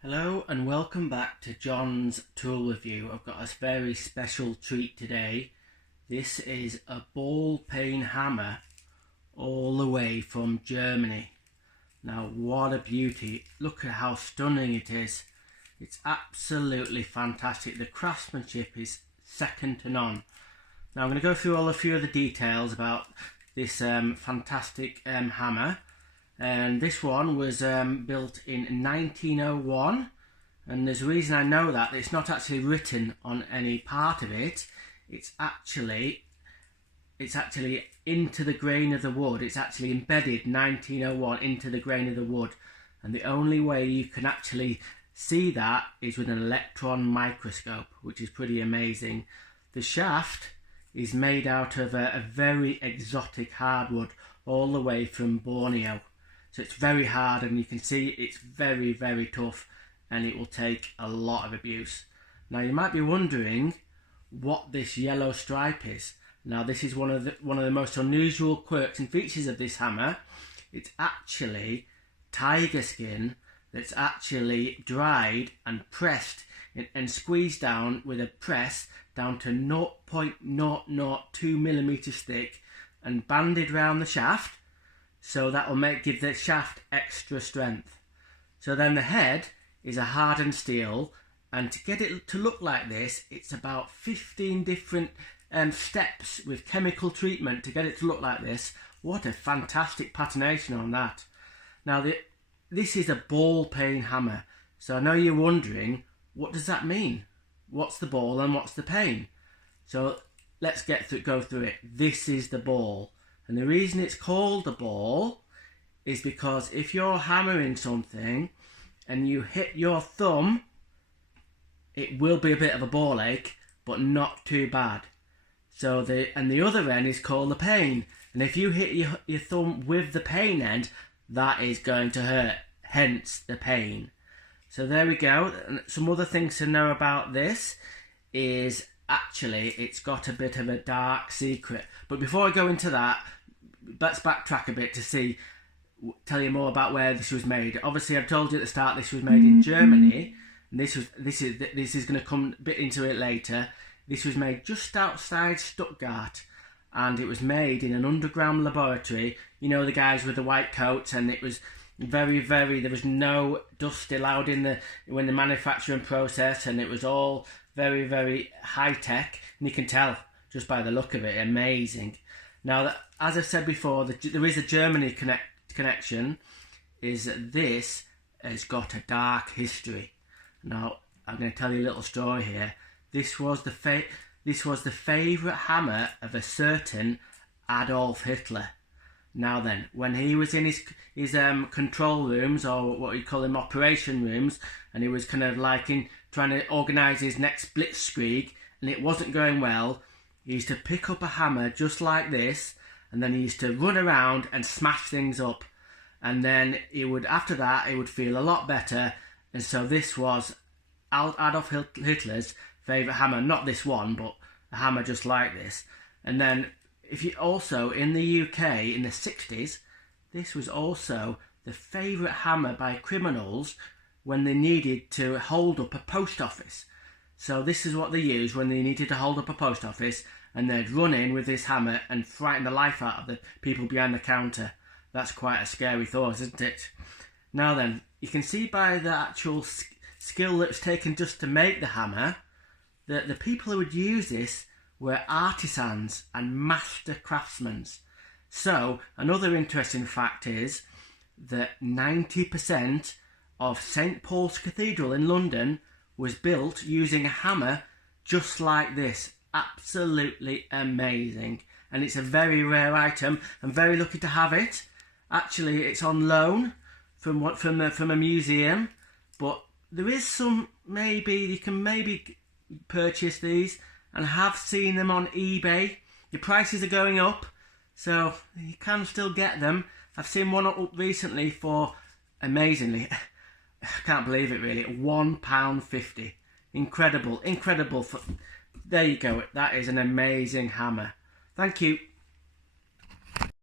Hello and welcome back to John's Tool Review. I've got a very special treat today. This is a ball peen hammer all the way from Germany. Now what a beauty, look at how stunning it is. It's absolutely fantastic. The craftsmanship is second to none. Now I'm going to go through a few of the details about this fantastic hammer. And this one was built in 1901, and there's a reason I know that. It's not actually written on any part of it. It's actually into the grain of the wood. It's actually embedded 1901 into the grain of the wood, and the only way you can actually see that is with an electron microscope, which is pretty amazing. The shaft is made out of a very exotic hardwood all the way from Borneo. So it's very hard, and you can see it's very, very tough, and it will take a lot of abuse. Now you might be wondering what this yellow stripe is. Now this is one of the most unusual quirks and features of this hammer. It's actually tiger skin that's actually dried and pressed and squeezed down with a press down to 0.002 millimeters thick and banded round the shaft. So that will give the shaft extra strength. So then the head is a hardened steel, and to get it to look like this, it's about 15 different steps with chemical treatment to get it to look like this. What a fantastic patination on that. Now this is a ball peen hammer, so I know you're wondering, what does that mean? What's the ball and what's the peen? So let's go through it. This is the ball. And the reason it's called the ball is because if you're hammering something and you hit your thumb, it will be a bit of a ball ache, but not too bad. So the other end is called the peen. And if you hit your thumb with the peen end, that is going to hurt, hence the peen. So there we go. And some other things to know about this is actually it's got a bit of a dark secret. But before I go into that, let's backtrack a bit to tell you more about where this was made. Obviously, I've told you at the start this was made in Germany, and this is going to come a bit into it later. This was made just outside Stuttgart, and it was made in an underground laboratory. You know, the guys with the white coats, and it was very, there was no dust allowed in the manufacturing process, and it was all very, very high tech, and you can tell just by the look of it, amazing. Now, as I said before, there is a Germany connection, is that this has got a dark history. Now, I'm going to tell you a little story here. This was the favourite hammer of a certain Adolf Hitler. Now then, when he was in his control rooms, or what we call them, operation rooms, and he was kind of trying to organise his next blitzkrieg, and it wasn't going well, he used to pick up a hammer just like this, and then he used to run around and smash things up. And then after that, he would feel a lot better. And so this was Adolf Hitler's favourite hammer. Not this one, but a hammer just like this. And then, if you also, in the UK, in the 60s, this was also the favourite hammer by criminals when they needed to hold up a post office. So this is what they used when they needed to hold up a post office, and they'd run in with this hammer and frighten the life out of the people behind the counter. That's quite a scary thought, isn't it? Now then, you can see by the actual skill that was taken just to make the hammer, that the people who would use this were artisans and master craftsmen. So, another interesting fact is that 90% of St. Paul's Cathedral in London was built using a hammer just like this. Absolutely amazing, and it's a very rare item. I'm very lucky to have it. Actually, it's on loan from a museum, but there is some, you can maybe purchase these, and I have seen them on eBay. The prices are going up, so you can still get them. I've seen one up recently for, amazingly, I can't believe it really, £1.50. Incredible. There you go, that is an amazing hammer. Thank you.